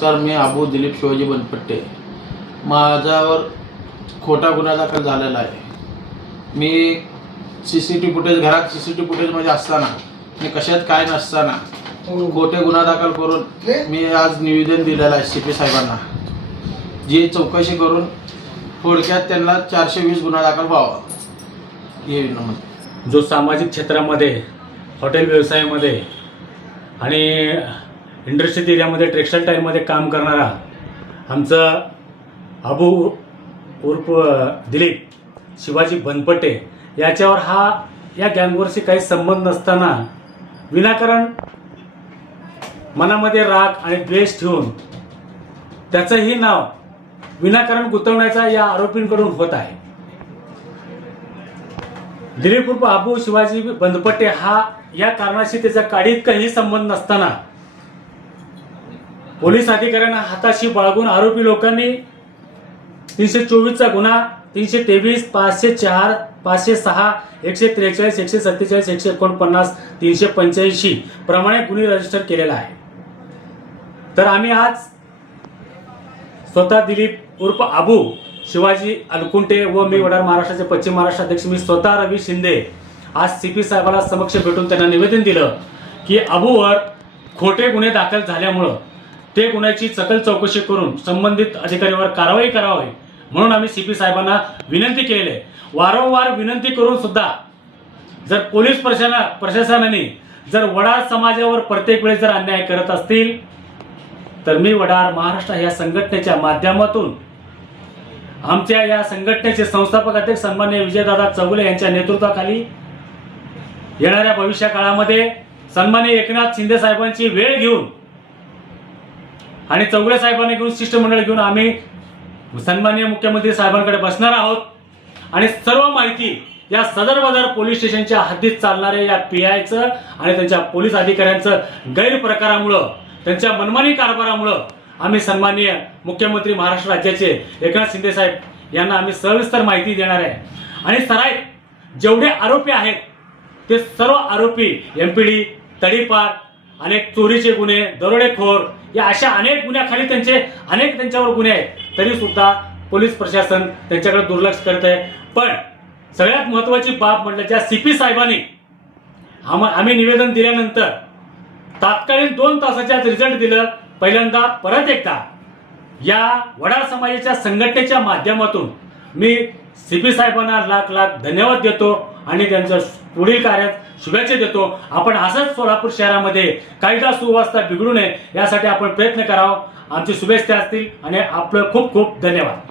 नमस्कार मी अबू दिलीप शिवाजी बनपट्टे. माझ्यावर खोटा गुन्हा दाखल झालेला आहे. मी सी सी टी फुटेज घरात सी सी टी फुटेजमध्ये असताना मी कशात काय नसताना खोटे गुन्हा दाखल करून मी आज निवेदन दिलेलं आहे सी पी साहेबांना. जी चौकशी करून थोडक्यात त्यांना चारशे वीस गुन्हा दाखल व्हावा. हे नमस्कार. जो सामाजिक क्षेत्रामध्ये हॉटेल व्यवसायामध्ये आणि इंडस्ट्रीत एरियामध्ये टेक्स्टाईल टाईममध्ये काम करणारा आमचं अबू उर्फ दिलीप शिवाजी बनपटे याच्यावर हा या गँगवरशी काही संबंध नसताना विनाकारण मनामध्ये राग आणि द्वेष ठेवून त्याचंही नाव विनाकारण गुंतवण्याचा या आरोपींकडून होत आहे. दिलीप उर्फ अबू शिवाजी बनपटे हा या कारणाशी त्याचा काडीत काही संबंध नसताना पोलीस अधिकाऱ्यांना हाताशी बाळगून आरोपी लोकांनी तीनशे चोवीसचा गुन्हा तीनशे तेवीस पाचशे चार पाचशे सहा एकशे त्रेचाळीस एकशे सत्तेचाळीस एकशे एकोणपन्नास तीनशे पंच्याऐंशी प्रमाणे गुन्हे रजिस्टर केलेला आहे. तर आम्ही आज स्वतः दिलीप उर्फ आबू शिवाजी अलकुंटे व मी वडार महाराष्ट्राचे पश्चिम महाराष्ट्र अध्यक्ष मी स्वतः रवी शिंदे आज सी पी साहेबाला समक्ष भेटून त्यांना निवेदन दिलं की अबूवर खोटे गुन्हे दाखल झाल्यामुळं ते गुन्ह्याची सकल चौकशी करून संबंधित अधिकाऱ्यावर कारवाई करावी म्हणून आम्ही सी पी साहेबांना विनंती केलेली आहे. वारंवार विनंती करून सुद्धा जर पोलीस प्रशासना प्रशासनाने जर वडार समाजावर प्रत्येक वेळेस जर अन्याय करत असतील तर मी वडार महाराष्ट्र या संघटनेच्या माध्यमातून आमच्या या संघटनेचे संस्थापक अध्यक्ष सन्मान्य विजयदादा चौगुले यांच्या नेतृत्वाखाली येणाऱ्या भविष्य काळामध्ये सन्मान्य एकनाथ शिंदे साहेबांची वेळ घेऊन आणि चौगुले साहेबांनी घेऊन शिष्टमंडळ घेऊन आम्ही सन्मान्य मुख्यमंत्री साहेबांकडे बसणार आहोत. आणि सर्व माहिती या सदर बाजार पोलीस स्टेशनच्या हद्दीत चालणाऱ्या या पी आयचं आणि त्यांच्या पोलीस अधिकाऱ्यांचं गैरप्रकारामुळं त्यांच्या मनमानी कारभारामुळं आम्ही सन्माननीय मुख्यमंत्री महाराष्ट्र राज्याचे एकनाथ शिंदे साहेब यांना आम्ही सविस्तर माहिती देणार आहे. आणि सराईत जेवढे आरोपी आहेत ते सर्व आरोपी एमपीडी तडीपार अनेक चोरीचे गुन्हे दरोडेखोर या अशा अनेक गुन्ह्याखाली त्यांचे अनेक त्यांच्यावर गुन्हे आहेत. तरी सुद्धा पोलीस प्रशासन त्यांच्याकडे दुर्लक्ष करत आहे. पण सगळ्यात महत्वाची बाब म्हटलं ज्या सी पी साहेबांनी आम आम्ही निवेदन दिल्यानंतर तात्कालीन दोन तासाच्या रिझल्ट दिलं. पहिल्यांदा परत एकदा या वडार समाजाच्या संघटनेच्या माध्यमातून मी सी पी साहेबांना लाख लाख धन्यवाद देतो. आणि त्यांच्या पुढील कार्यात शुभेच्छा देतो. आपण असंच सोलापूर शहरामध्ये कायदा सुव्यवस्था बिघडू नये यासाठी आपण प्रयत्न करावा. आमची शुभेच्छा असतील आणि आपलं खूप खूप धन्यवाद.